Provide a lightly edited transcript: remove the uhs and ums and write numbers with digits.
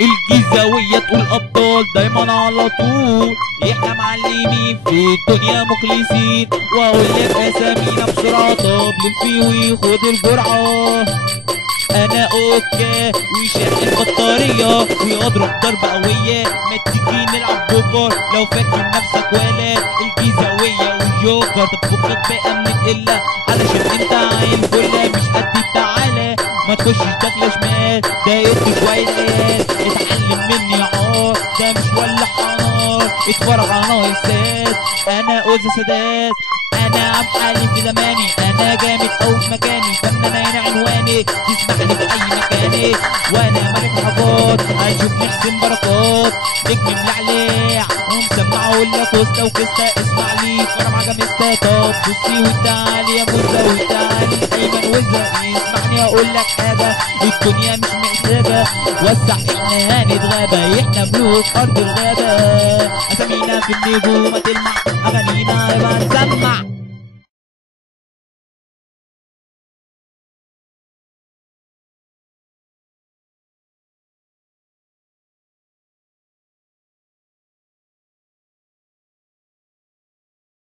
الجيزاوية تقول ابطال دايما على طول، احنا معلمين في الدنيا مخلصين. واقول لك اسامينا بسرعة، طب للفيوي خد الجرعة. انا اوكا وشاحن البطارية واضرب ضربة قوية، ما تيجي نلعب بوكر لو فاكر نفسك ولا الجيزاوية والجوكر. طب فكك بقى من القلة علشان انت عيل فلة مش قد تعالى، ما تخشش داخلة شمال ده يدي شوية عيال. اتعلم مني يا عار ده مش ولع نار، اتفرج على نار الساد. انا اوزا سادات، انا عم حالي في زماني، انا جامد اوي في مكاني، فنان هنا عنواني تسمعني في اي مكاني. وانا ملك الحفاظ هنشوف نحسن بركات، نجم ملعلع ومسمع اقول لك وسطى وكستا. اسمع لي فرم عجم طب بصي وتعالي يا موزة وتعالي ايمن وزة. اسمعني اقول لك حاجة، الدنيا مش محتاجة وسع، احنا هنتغابى، احنا ملوك ارض الغابة. اسامينا في النجوم تلمع، اغانينا يبقى نسمع.